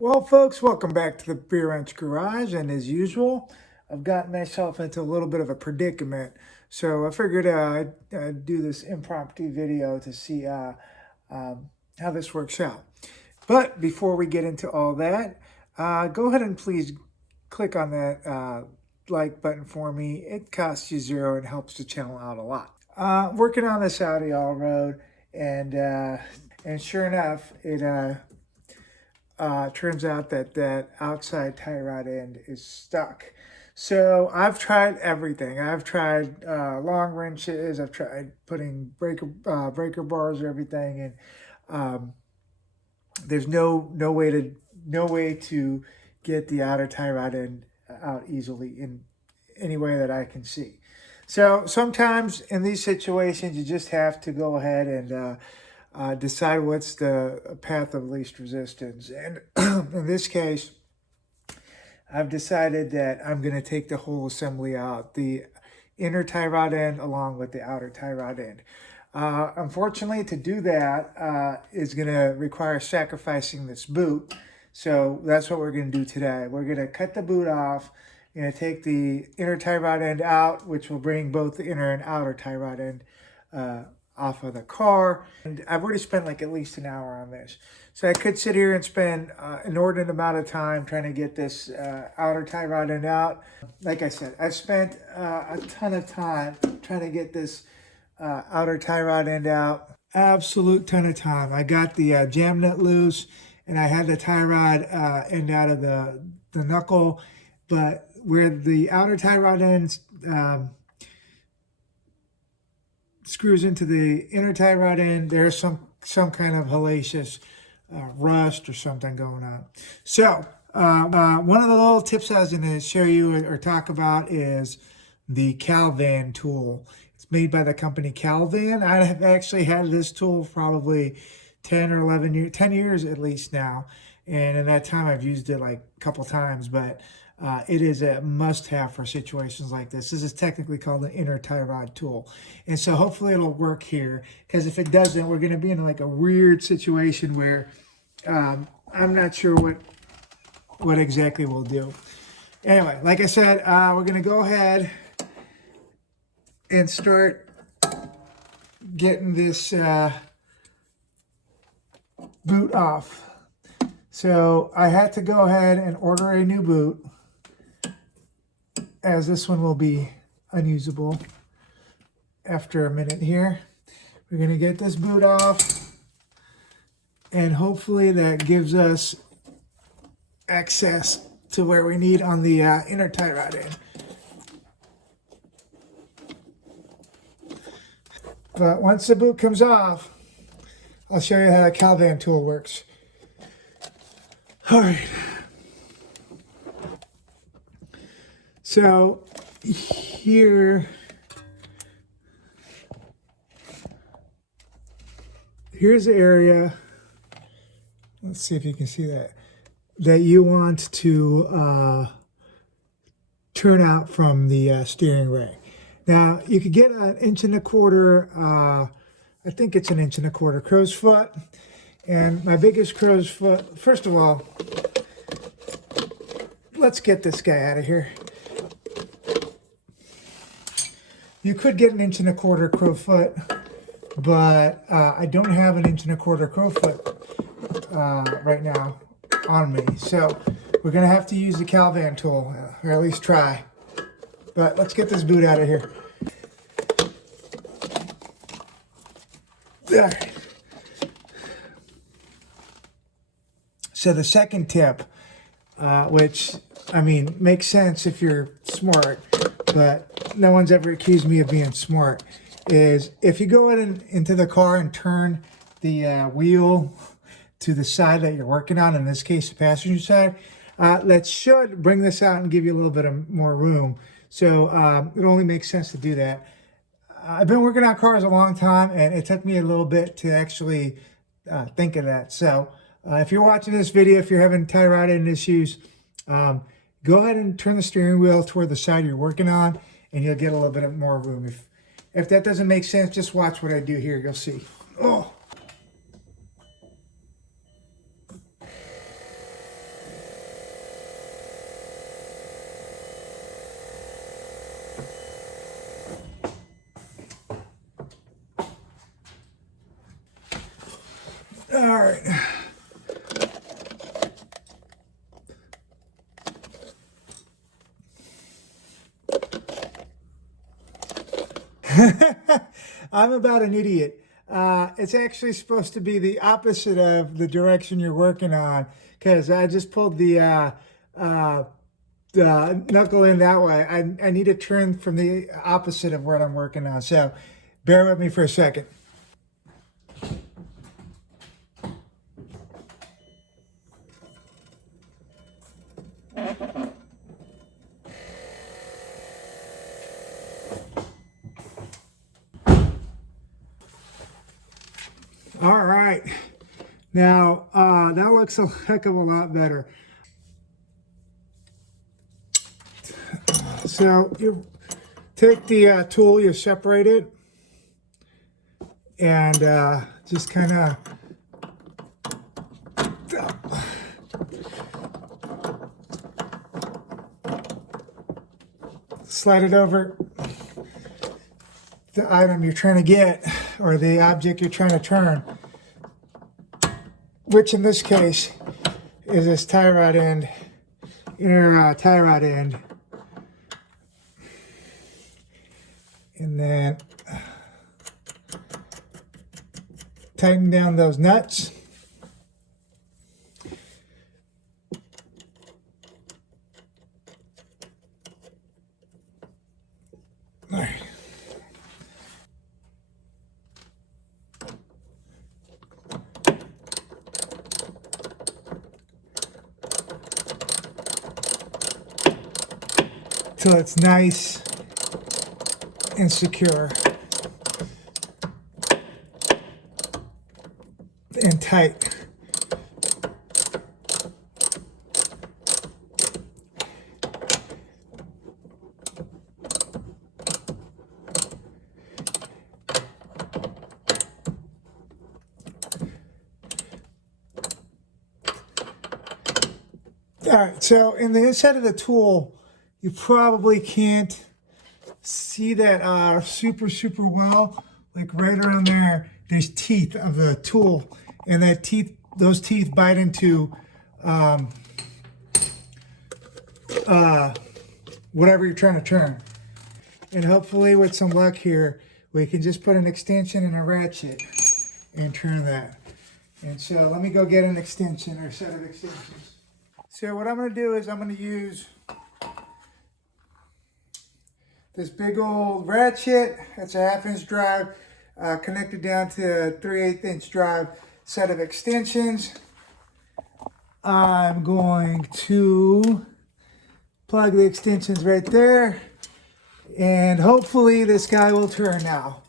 Well, folks, welcome back to the Beer Wrench Garage. And as usual, I've gotten myself into a little bit of a predicament. So I figured I'd do this impromptu video to see how this works out. But before we get into all that, go ahead and please click on that like button for me. It costs you zero and helps the channel out a lot. Working on this Audi Allroad, and sure enough, it turns out that that outside tie rod end is stuck. So I've tried everything. I've tried long wrenches. I've tried putting breaker bars or everything, and there's no way to get the outer tie rod end out easily in any way that I can see. So sometimes in these situations, you just have to go ahead and decide what's the path of least resistance. And in this case, I've decided that I'm going to take the whole assembly out, the inner tie rod end along with the outer tie rod end. Unfortunately, to do that is going to require sacrificing this boot. So that's what we're going to do today. We're going to cut the boot off. I'm going to take the inner tie rod end out, which will bring both the inner and outer tie rod end off of the car. And I've already spent like at least an hour on this. So I could sit here and spend an inordinate amount of time trying to get this outer tie rod end out. Like I said, I've spent a ton of time trying to get this outer tie rod end out. Absolute ton of time. I got the jam nut loose and I had the tie rod end out of the knuckle, but where the outer tie rod ends screws into the inner tie rod end, there's some kind of hellacious rust or something going on. So one of the little tips I was going to show you or talk about is the Calvan tool. It's made by the company Calvan. I have actually had this tool for probably 10 or 11 years, 10 years at least now. And in that time, I've used it like a couple times, but it is a must-have for situations like this. This is technically called an inner tie rod tool. And so hopefully it'll work here, because if it doesn't, we're going to be in like a weird situation where I'm not sure what exactly we'll do. Anyway, like I said, we're going to go ahead and start getting this boot off. So I had to go ahead and order a new boot, as this one will be unusable after a minute here. We're going to get this boot off, and hopefully that gives us access to where we need on the inner tie rod end. But once the boot comes off, I'll show you how the Calvan tool works. All right. So here's the area. Let's see if you can see that you want to turn out from the steering ring. Now you could get an 1.25 inch, I think it's an 1.25 inch crow's foot. And my biggest crow's foot, first of all, let's get this guy out of here. You could get an 1.25 inch crow foot, but I don't have an 1.25 inch crow foot right now on me. So we're going to have to use the Calvan tool, or at least try. But let's get this boot out of here. There. So the second tip, which, I mean, makes sense if you're smart, but no one's ever accused me of being smart, is if you go into the car and turn the wheel to the side that you're working on, in this case, the passenger side, that should bring this out and give you a little bit of more room. So it only makes sense to do that. I've been working on cars a long time, and it took me a little bit to actually think of that. So if you're watching this video, if you're having tie rod end issues, go ahead and turn the steering wheel toward the side you're working on, and you'll get a little bit more room. If that doesn't make sense, just watch what I do here. You'll see. Oh. All right. I'm about an idiot. It's actually supposed to be the opposite of the direction you're working on, because I just pulled the knuckle in that way. I need to turn from the opposite of what I'm working on. So bear with me for a second. All right. Now, that looks a heck of a lot better. So you take the tool, you separate it, and just kind of slide it over the item you're trying to get, or the object you're trying to turn, which in this case is this tie rod end, inner tie rod end. And then tighten down those nuts. All right. So it's nice and secure and tight. All right, so in the inside of the tool, you probably can't see that super well. Like right around there, there's teeth of the tool, and those teeth bite into whatever you're trying to turn. And hopefully with some luck here, we can just put an extension and a ratchet and turn that. And so let me go get an extension or a set of extensions. So what I'm going to do is I'm going to use this big old ratchet. That's a 1/2 inch drive connected down to a 3/8 inch drive set of extensions. I'm going to plug the extensions right there, and hopefully this guy will turn now.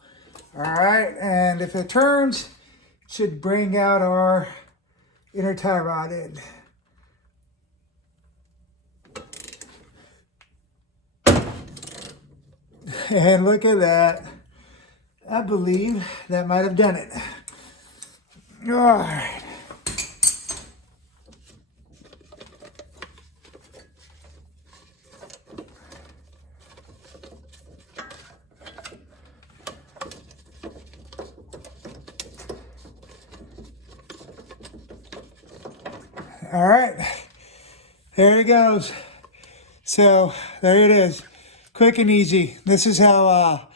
All right, and if it turns, it should bring out our inner tie rod end. And look at that. I believe that might have done it. All right. All right. There it goes. So there it is. Quick and easy. This is how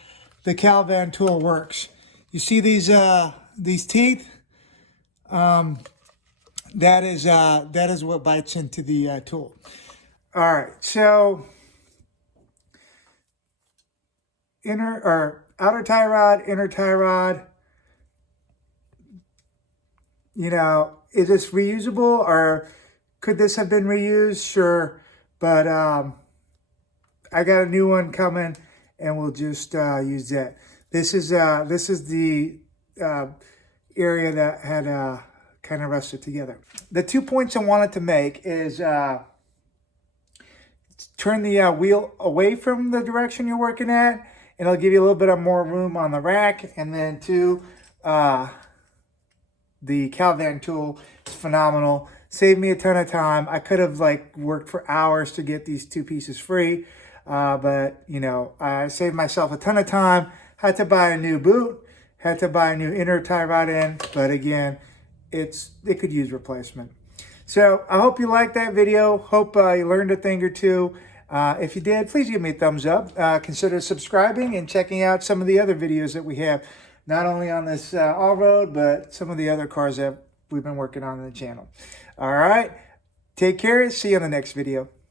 the Calvan tool works. You see these teeth? That is what bites into the tool. All right, so inner or outer tie rod, inner tie rod. You know, is this reusable, or could this have been reused? Sure, but I got a new one coming, and we'll just use that. This is the area that had kind of rusted together. The 2 points I wanted to make is turn the wheel away from the direction you're working at, and it'll give you a little bit of more room on the rack. And then two, the Calvan tool is phenomenal. Saved me a ton of time. I could have worked for hours to get these two pieces free. But, you know, I saved myself a ton of time. Had to buy a new boot. Had to buy a new inner tie rod end. But again, it could use replacement. So I hope you liked that video. Hope you learned a thing or two. If you did, please give me a thumbs up. Consider subscribing and checking out some of the other videos that we have, not only on this Allroad, but some of the other cars that we've been working on the channel. All right. Take care. See you on the next video.